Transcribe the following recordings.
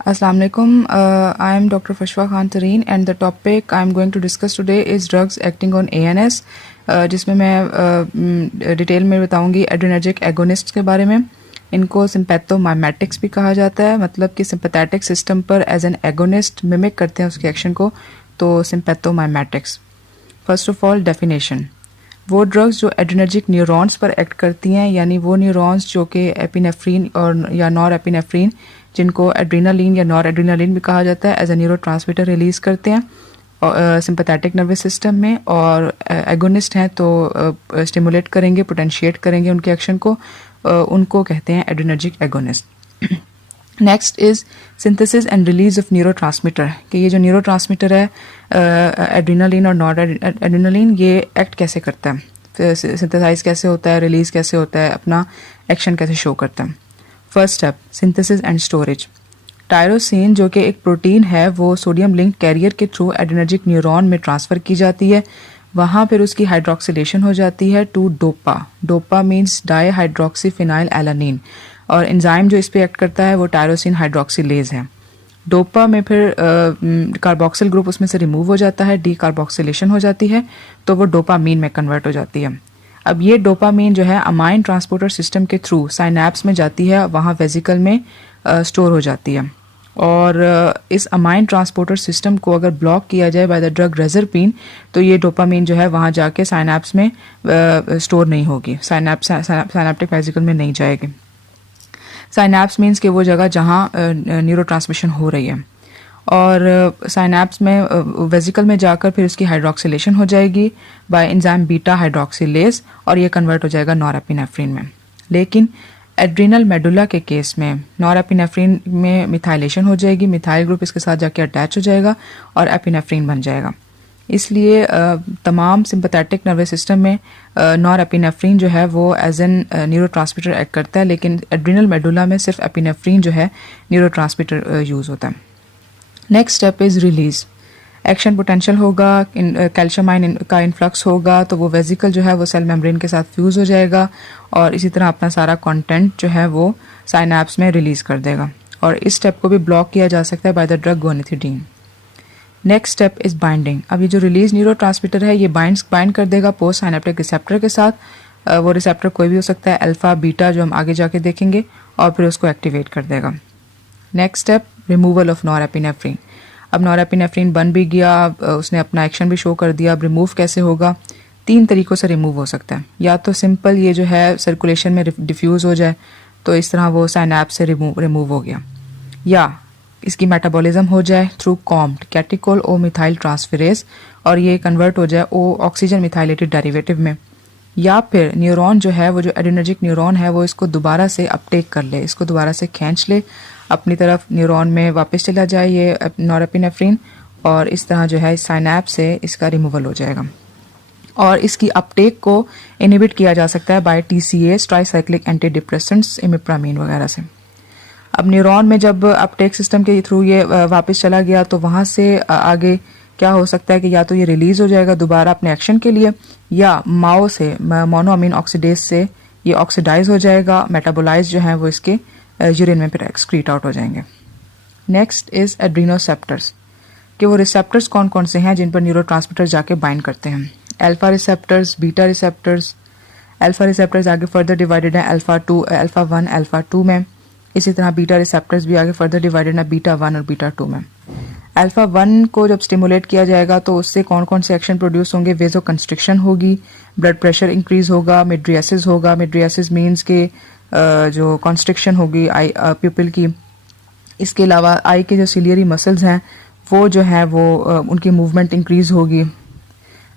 Assalamu alaikum. I am Dr. Fashwa Khan Tareen and the topic I am going to discuss today is drugs acting on ANS, जिसमें मैं detail में बताऊंगी adrenergic agonist के बारे में। इनको सिंपैथोमाइमेटिक्स भी कहा जाता है, मतलब कि सिंपैथेटिक सिस्टम पर एज एन एगोनिस्ट मिमिक करते हैं उसके एक्शन को, तो सिंपैथोमाइमेटिक्स। फर्स्ट ऑफ ऑल डेफिनेशन, वो ड्रग्स जो एड्रेनर्जिक न्यूरॉन्स पर एक्ट करती हैं, यानी वो न्यूरॉन्स जो कि एपिनेफ्रीन और या नॉर एपिनेफ्रीन, जिनको एड्रीनालिन या नॉर एड्रीनालिन भी कहा जाता है, as a neurotransmitter release करते हैं सिंपैथेटिक नर्वस सिस्टम में, और एगोनिस्ट हैं तो स्टिमुलेट करेंगे, पोटेंशिएट करेंगे उनके एक्शन को, उनको कहते हैं adrenergic agonist. Next is synthesis and release of neuro transmitter, कि ये जो न्यूरो ट्रांसमीटर है एड्रीनालिन और नॉर एड्रीनालिन, ये एक्ट कैसे करता है, सिंथेसाइज कैसे होता है, रिलीज़ कैसे होता है, अपना एक्शन कैसे शो करता है। First step, synthesis and storage. Tyrosine जो कि एक प्रोटीन है, वो सोडियम लिंक कैरियर के थ्रू एड्रेनर्जिक न्यूरॉन में ट्रांसफ़र की जाती है, वहाँ फिर उसकी हाइड्रोक्सिलेशन हो जाती है to dopa. Dopa means dihydroxyphenylalanine, और एंजाइम जो इस पर एक्ट करता है वो टायरोसिन हाइड्रोक्सीलेज है। डोपा में फिर कार्बोक्सिल ग्रुप उसमें से रिमूव हो जाता है, डी कार्बोक्सिलेशन हो जाती है, तो वो डोपामीन में कन्वर्ट हो जाती है। अब ये डोपामीन जो है अमाइन ट्रांसपोर्टर सिस्टम के थ्रू साइनैप्स में जाती है, वहाँ वेजिकल में स्टोर हो जाती है, और इस अमाइन ट्रांसपोर्टर सिस्टम को अगर ब्लॉक किया जाए बाय द ड्रग रेजरपीन, तो ये डोपामीन जो है वहाँ जाके साइनैप्स में स्टोर नहीं होगी, साइनैप्टिक वेजिकल में नहीं जाएगी। साइनैप्स मीन्स कि वो जगह जहाँ न्यूरो ट्रांसमिशन हो रही है, और साइनैप्स में वेजिकल में जाकर फिर उसकी हाइड्रोक्सिलेशन हो जाएगी बाय एंजाइम बीटा हाइड्रोक्सिलेज, और ये कन्वर्ट हो जाएगा नॉरएपिनेफ्रिन में। लेकिन एड्रिनल मेडुला के केस में नॉरएपिनेफ्रिन में मिथाइलेशन हो जाएगी, मिथाइल ग्रुप इसके साथ जाके अटैच हो जाएगा और एपिनेफ्रिन बन जाएगा। इसलिए तमाम सिंपैथेटिक नर्वस सिस्टम में नॉरएपिनेफ्रिन जो है वो as an neurotransmitter act करता है, लेकिन एड्रिनल मेडुला में सिर्फ एपिनेफ्रिन जो है न्यूरो ट्रांसमीटर यूज़ होता है। Next step is release. Action potential होगा, कैल्शियम आयन का इन्फ्लक्स होगा, तो वो वेजिकल जो है वो सेल मेम्ब्रेन के साथ फ्यूज़ हो जाएगा, और इसी तरह अपना सारा कंटेंट जो है वो साइनैप्स में रिलीज़ कर देगा, और इस स्टेप को भी ब्लॉक किया जा सकता है by the drug guanethidine. Next step is binding. अब ये जो रिलीज न्यूरो ट्रांसमीटर है, ये बाइंड कर देगा पोस्ट साइनेप्टिक रिसेप्टर के साथ। वो रिसेप्टर कोई भी हो सकता है, अल्फा बीटा, जो हम आगे जाके देखेंगे, और फिर उसको एक्टिवेट कर देगा। Next step, removal of norepinephrine. अब नॉरएपिनेफ्रिन बन भी गया, उसने अपना एक्शन भी शो कर दिया। अब रिमूव कैसे होगा? 3 तरीक़ों से रिमूव हो सकता है। या तो सिंपल ये जो है सर्कुलेशन में डिफ्यूज़ हो जाए, तो इस तरह वो साइनैप्स से रिमूव हो गया, या इसकी मेटाबॉलिज्म हो जाए थ्रू कॉम्ड कैटिकोल ओ मिथाइल ट्रांसफेरेज, और ये कन्वर्ट हो जाए ओ ऑक्सीजन मिथाइलेटेड डेरिवेटिव में। या फिर न्यूरॉन जो है, वो जो एड्रेनर्जिक न्यूरॉन है, वो इसको दोबारा से अपटेक कर ले, इसको दोबारा से खींच ले अपनी तरफ, न्यूरॉन में वापस चला जाए ये नॉरएपिनेफ्रिन, और इस तरह जो है साइनैप्स से इसका रिमूवल हो जाएगा। और इसकी अपटेक को इनहिबिट किया जा सकता है by TCAs, tricyclic antidepressants, imipramine वगैरह से। अब न्यूरॉन में जब अपटेक सिस्टम के थ्रू ये वापस चला गया, तो वहाँ से आगे क्या हो सकता है कि या तो ये रिलीज़ हो जाएगा दोबारा अपने एक्शन के लिए, या माओ से, मोनोअमीन ऑक्सीडेज से ये ऑक्सीडाइज हो जाएगा, मेटाबोलाइज जो है वो इसके यूरिन में फिर एक्सक्रीट आउट हो जाएंगे। नेक्स्ट इज़ एड्रीनोसेप्टर्स, कि वो रिसेप्टर्स कौन कौन से हैं जिन पर न्यूरो ट्रांसमीटर जाके बाइंड करते हैं। Alpha receptors, beta receptors. Alpha receptors आगे फर्दर डिवाइडेड है अल्फा 1, अल्फा 2 में। इसी तरह बीटा रिसेप्टर्स भी आगे फर्दर डिवाइडेड है बीटा 1 और बीटा 2 में। अल्फा 1 को जब स्टिमुलेट किया जाएगा, तो उससे कौन कौन से एक्शन प्रोड्यूस होंगे? वेजो कंस्ट्रिक्शन होगी, ब्लड प्रेशर इंक्रीज होगा, मिड्रियासिस होगा। मिड्रियासिस मीन्स के जो कंस्ट्रिक्शन होगी आई प्यूपिल की। इसके अलावा आई के जो सिलियरी मसल्स हैं, वो जो है वो उनकी मूवमेंट इंक्रीज होगी।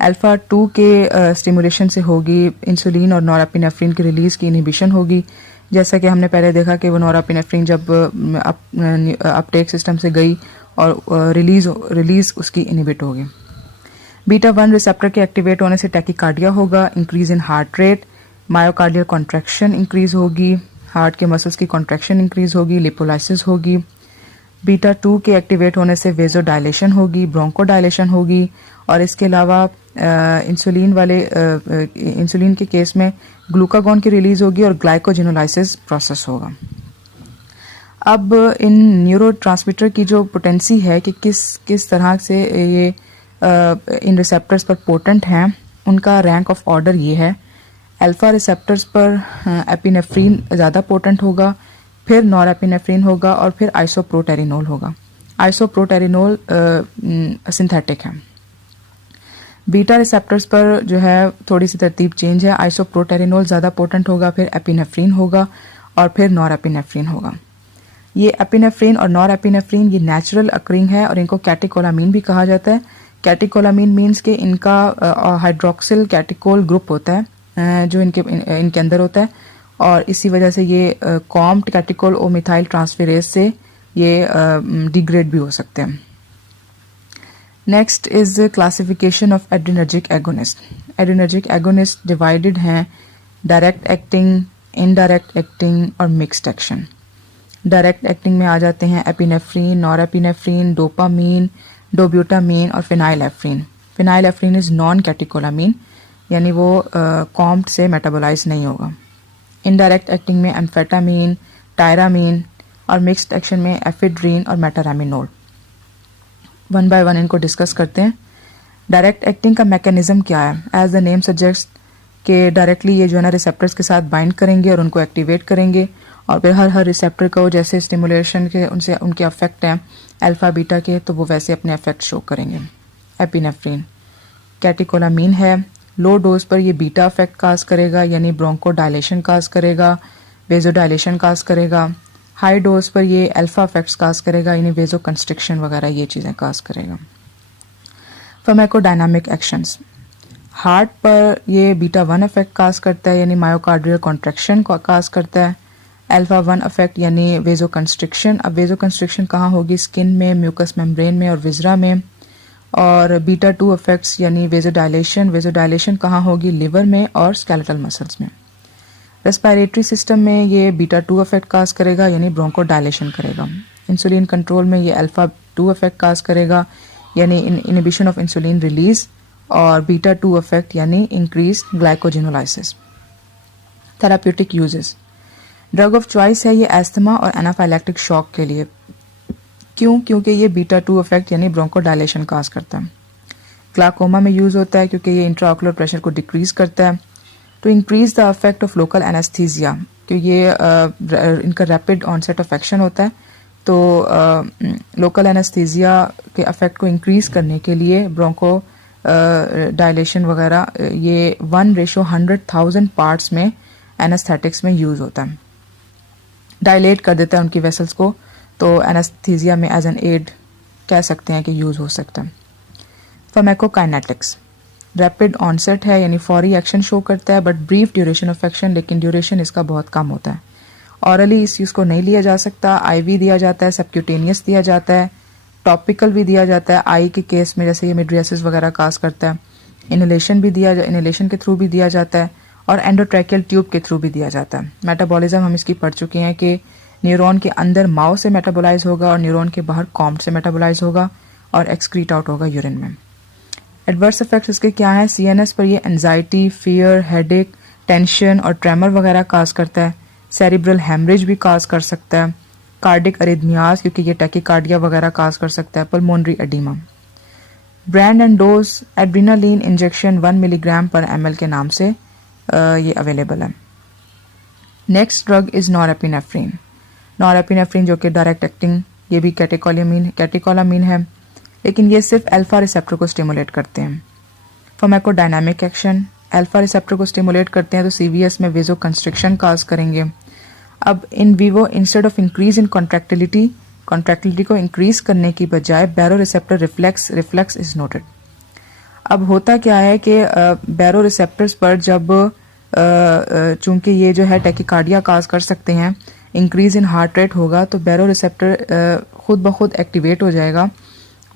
अल्फा 2 के स्टिमुलेशन से होगी इंसुलिन और नॉरएपिनेफ्रिन की रिलीज़ की इनहिबिशन होगी, जैसा कि हमने पहले देखा कि वो नॉरएपिनेफ्रिन जब अपटेक सिस्टम से गई और रिलीज़ उसकी इनहिबिट होगी। बीटा 1 रिसेप्टर के एक्टिवेट होने से टैकीकार्डिया होगा, increase in heart rate, myocardial contraction increase होगी, हार्ट के मसल्स की कॉन्ट्रैक्शन इंक्रीज होगी, लिपोलाइसिस होगी। बीटा 2 के एक्टिवेट होने से वेजो डायलेशन होगी, ब्रोंको डायलेशन होगी, और इसके अलावा इंसुलिन के केस में ग्लूकागॉन की रिलीज होगी और ग्लाइकोजिनोलाइसिस प्रोसेस होगा। अब इन न्यूरोट्रांसमीटर की जो पोटेंसी है कि किस तरह से ये इन रिसेप्टर्स पर पोटेंट हैं, उनका रैंक ऑफ ऑर्डर ये है। अल्फा रिसेप्टर्स पर एपिनेफ्रीन ज़्यादा पोटेंट होगा, फिर नॉरएपिनेफ्रीन होगा और फिर आइसोप्रोटेरिनोल होगा। आइसोप्रोटेरिनोल सिंथेटिक है। बीटा रिसेप्टर्स पर जो है थोड़ी सी तरतीब चेंज है। आइसोप्रोटेरिनोल ज़्यादा पोटेंट होगा, फिर एपिनेफ्रीन होगा और फिर नॉरएपिनेफ्रीन होगा। ये एपिनेफ्रीन और नॉरएपिनेफ्रीन ये नेचुरल अकरिंग है और इनको कैटेकोलामीन भी कहा जाता है। कैटेकोलामीन मीन्स कि इनका हाइड्रोक्सिल कैटिकोल ग्रुप होता है जो इनके अंदर होता है, और इसी वजह से ये कॉम्प्ट कैटिकोल ओ मिथाइल ट्रांसफेरेज से ये डिग्रेड भी हो सकते हैं। Next is classification of adrenergic agonist. Adrenergic agonist divided हैं डायरेक्ट एक्टिंग, इनडायरेक्ट एक्टिंग और मिक्स्ड एक्शन। डायरेक्ट एक्टिंग में आ जाते हैं एपिनेफ्रीन, नॉरएपिनेफ्रीन, डोपामीन, डोब्यूटामीन और फिनाइलेफ्रीन। फिनाइलेफ्रीन इज नॉन कैटिकोलामीन, यानी वो कॉम्प्ट से मेटाबोलाइज नहीं होगा। इनडायरेक्ट एक्टिंग में एम्फेटामीन, टायरामीन और मिक्स्ड एक्शन में एफिड्रीन और मेटारामिनोल। वन बाय वन इनको डिस्कस करते हैं। डायरेक्ट एक्टिंग का मैकेनिज्म क्या है? एज द नेम सजेस्ट कि डायरेक्टली ये जो है ना रिसेप्टर्स के साथ बाइंड करेंगे और उनको एक्टिवेट करेंगे, और फिर हर रिसेप्टर को जैसे स्टिमुलेशन के उनके अफेक्ट हैं अल्फा बीटा के, तो वो वैसे अपने अफेक्ट शो करेंगे। एपिनेफ्रीन कैटिकोलामीन है, लो डोज पर ये बीटा अफेक्ट काज करेगा, यानी ब्रोंको डायलेशन काज करेगा, वेजो डायलेशन काज करेगा। हाई डोज पर ये अल्फा अफेक्ट्स काज करेगा, यानी वेजो कंस्ट्रिक्शन वगैरह ये चीज़ें काज करेगा। फार्माकोडायनामिक एक्शंस, हार्ट पर ये बीटा 1 अफेक्ट काज करता है, यानी मायोकार्डियल कॉन्ट्रैक्शन को काज करता है। अल्फा 1 अफेक्ट यानी वेजो कंस्ट्रिक्शन। अब वेजो कंस्ट्रिक्शन कहाँ होगी? स्किन में, म्यूकस मेम्ब्रेन में और विजरा में। और बीटा 2 अफेक्ट्स यानी वेजो डायलेशन कहाँ होगी? लिवर में और स्केलेटल मसल्स में। रेस्पिरेटरी सिस्टम में ये बीटा 2 अफेक्ट काज करेगा, यानी ब्रोंको डायलेशन करेगा। इंसुलिन कंट्रोल में ये अल्फा 2 अफेक्ट काज करेगा, यानी इनहिबिशन ऑफ इंसुलिन रिलीज, और बीटा 2 अफेक्ट यानी increase glycogenolysis. Therapeutic uses, drug of choice है ये एस्थमा और एनाफाइलैक्टिक शॉक के लिए। क्यों? क्योंकि ये बीटा 2 अफेक्ट यानी ब्रोंको डायलेशन काज करता है। ग्लाकोमा में यूज होता है क्योंकि ये इंट्राऑकुलर प्रेशर को डिक्रीज करता है। To increase the effect of local anaesthesia, क्योंकि ये इनका रैपिड ऑनसेट ऑफ एक्शन होता है, तो लोकल एनेस्थीसिया के अफेक्ट को इंक्रीज करने के लिए ब्रोंको डायलेशन वगैरह ये 1:100,000 पार्ट्स में एनेस्थेटिक्स में यूज होता है। डायलेट कर देता है उनकी वेसल्स को, तो एनेस्थीसिया में एज एन एड कह सकते हैं कि यूज हो सकता है। फार्माकोकाइनेटिक्स, रैपिड ऑनसेट है यानी फौरी एक्शन शो करता है, but brief duration of action, लेकिन ड्यूरेशन इसका बहुत कम होता है। ऑरली इस चीज़ को नहीं लिया जा सकता, आईवी दिया जाता है, सबक्यूटेनियस दिया जाता है, टॉपिकल भी दिया जाता है। आई के केस में जैसे ये मिड्रियासिस वगैरह काज करता है, इनहेलेशन के थ्रू भी दिया जाता है, और एंडोट्रैकियल ट्यूब के थ्रू भी दिया जाता है। मेटाबॉलिज्म हम इसकी पढ़ चुके हैं कि न्यूरॉन के अंदर माओ से मेटाबोलाइज होगा और न्यूरॉन के बाहर कॉम्ट से मेटाबोलाइज होगा और एक्सक्रीट आउट होगा यूरिन में। एडवर्स इफेक्ट्स इसके क्या हैं? सीएनएस पर ये एंजाइटी, फियर, हेडेक, टेंशन और ट्रेमर वगैरह काज करता है। सेरिब्रल हेमरेज भी काज कर सकता है। कार्डिक अरिथमियाज, क्योंकि ये टैकीकार्डिया वगैरह काज कर सकता है। Pulmonary oedema. Brand and dose, adrenaline injection 1 milligram per ml के नाम से ये अवेलेबल है। Next drug is norepinephrine. Norepinephrine जो कि डायरेक्ट एक्टिंग, ये भी कैटेकोलामीन है, लेकिन ये सिर्फ अल्फा रिसेप्टर को स्टिमुलेट करते हैं। फार्माकोडायनामिक एक्शन, अल्फा रिसेप्टर को स्टिमुलेट करते हैं तो सीवीएस में वेजो कंस्ट्रिक्शन काज करेंगे। अब in vivo instead of increase in contractility को इंक्रीज करने की बजाय बैरो रिसेप्टर रिफ्लेक्स इज नोटेड। अब होता क्या है कि बैरो रिसेप्टर्स पर जब चूंकि ये जो है टैकीकार्डिया काज कर सकते हैं, इंक्रीज इन हार्ट रेट होगा, तो बैरो रिसेप्टर खुद ब खुद एक्टिवेट हो जाएगा।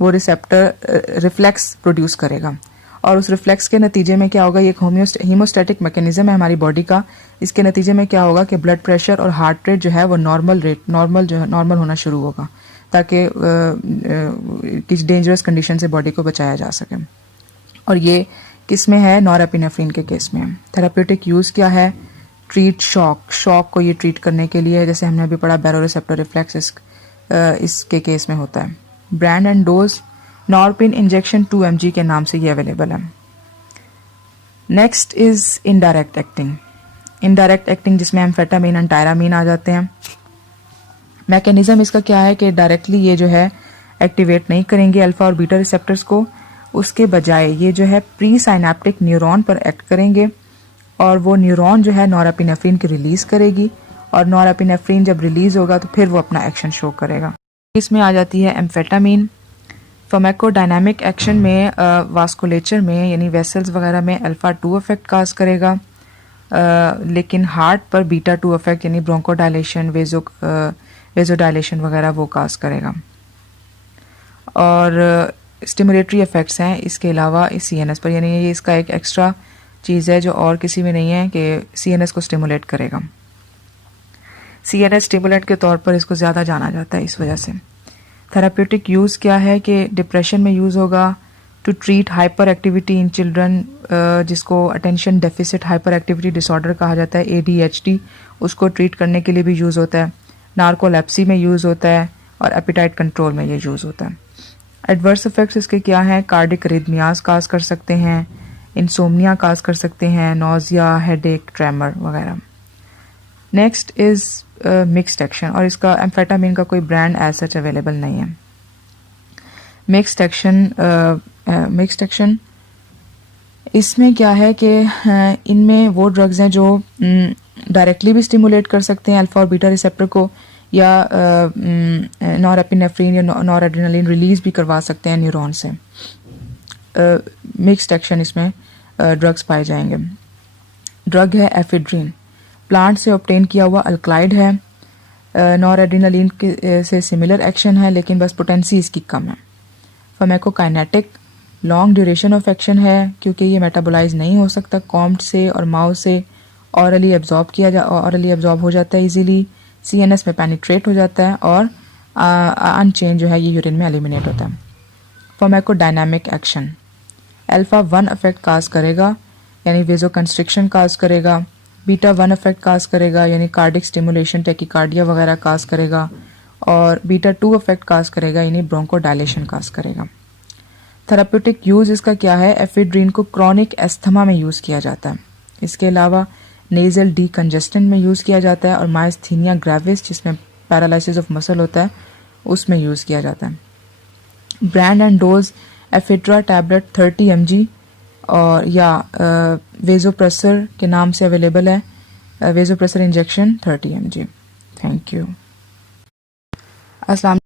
वो रिसेप्टर रिफ्लेक्स प्रोड्यूस करेगा, और उस रिफ्लेक्स के नतीजे में क्या होगा? ये एक हीमोस्टैटिक मैकेनिज्म है हमारी बॉडी का। इसके नतीजे में क्या होगा कि ब्लड प्रेशर और हार्ट रेट जो है वो नॉर्मल होना शुरू होगा, ताकि किसी डेंजरस कंडीशन से बॉडी को बचाया जा सके। और ये किस में है? नॉरएपिनेफ्रीन के केस में। थेराप्यूटिक यूज़ क्या है? ट्रीट शॉक को ये ट्रीट करने के लिए, जैसे हमने अभी पढ़ा बैरोरेसेप्टर रिफ्लेक्स इसके केस में होता है। Brand and dose, norpin injection 2 mg के नाम से ये अवेलेबल है। Next is indirect acting. Indirect acting जिसमें एम्फेटामिन एंड टायरामीन आ जाते हैं। मैकेनिज्म इसका क्या है कि डायरेक्टली ये जो है एक्टिवेट नहीं करेंगे अल्फा और बीटा रिसेप्टर्स को, उसके बजाय ये जो है प्री साइनेप्टिक न्यूरॉन पर एक्ट करेंगे और वो न्यूरॉन जो है नॉरएपिनेफ्रिन की रिलीज करेगी और नॉरएपिनेफ्रिन जब रिलीज होगा तो फिर वो अपना एक्शन शो करेगा। इसमें आ जाती है एम्फेटामिन। फार्माकोडायनामिक एक्शन में वास्कुलेचर में यानी वेसल्स वगैरह में अल्फा 2 इफेक्ट काज करेगा, लेकिन हार्ट पर बीटा 2 इफेक्ट यानी ब्रोंकोडायलेशन वेजोडायलेशन वगैरह वो काज करेगा। और स्टिमुलेटरी इफेक्ट्स हैं इसके अलावा इस सीएनएस पर, यानी ये इसका एक एक्स्ट्रा चीज़ है जो और किसी में नहीं है कि सीएनएस को स्टिमुलेट करेगा। सीएनएस स्टिमुलेंट के तौर पर इसको ज़्यादा जाना जाता है इस वजह से। थेराप्यूटिक यूज़ क्या है कि डिप्रेशन में यूज़ होगा to treat hyperactivity in children, जिसको attention deficit hyperactivity disorder कहा जाता है, ADHD, उसको ट्रीट करने के लिए भी यूज़ होता है। नार्कोलेप्सी में यूज़ होता है और एपिटाइट कंट्रोल में ये यूज़ होता है। एडवर्स इफेक्ट्स इसके क्या हैं? कार्डिक अरिथमियाज काज कर सकते हैं, इंसोम्निया काज कर सकते हैं, नोजिया, हेडेक, ट्रेमर वगैरह। नेक्स्ट इज मिक्स्ड एक्शन, और इसका एम्फेटामिन का कोई ब्रांड एज सच अवेलेबल नहीं है। मिक्स्ड एक्शन इसमें क्या है कि इनमें वो ड्रग्स हैं जो डायरेक्टली भी स्टिमुलेट कर सकते हैं अल्फा और बीटा रिसेप्टर को, या नॉरएपिनेफ्रिन या नॉरएड्रेनालिन रिलीज भी करवा सकते हैं न्यूरॉन से। मिक्स्ड एक्शन इसमें ड्रग्स पाए जाएंगे। ड्रग है एफेड्रिन, प्लांट से ऑब्टेन किया हुआ अल्कलाइड है, नॉरएड्रेनालिन से सिमिलर एक्शन है लेकिन बस पोटेंसी इसकी कम है। Pharmacokinetic, long duration of action है क्योंकि ये मेटाबोलाइज नहीं हो सकता कॉम्ड से और माउथ से, ऑरली एब्जॉर्ब हो जाता है इजीली, सीएनएस में पेनिट्रेट हो जाता है और अनचेंज जो है ये यूरिन में एलिमिनेट होता है। फार्माकोडायनामिक एक्शन, अल्फा 1 इफेक्ट काज करेगा यानी वेजो कंस्ट्रिक्शन काज करेगा, बीटा 1 इफेक्ट काज करेगा यानी कार्डिक स्टिमुलेशन टेकिकार्डिया वगैरह काज करेगा, और बीटा 2 इफेक्ट काज करेगा यानी ब्रोंकोडायलेशन काज करेगा। थेराप्यूटिक यूज इसका क्या है? एफेड्रिन को क्रॉनिक एस्थमा में यूज किया जाता है। इसके अलावा नेजल डीकंजेस्टेंट में यूज किया जाता है, और माइस्थीनिया ग्रेविस जिसमें पैरालिसिस ऑफ मसल होता है उसमें यूज किया जाता है। Brand and dose ephedra tablet 30 mg और या वेजोप्रेसर के नाम से अवेलेबल है, वेजोप्रेसर इंजेक्शन 30 mg। Thank you. अस्सलाम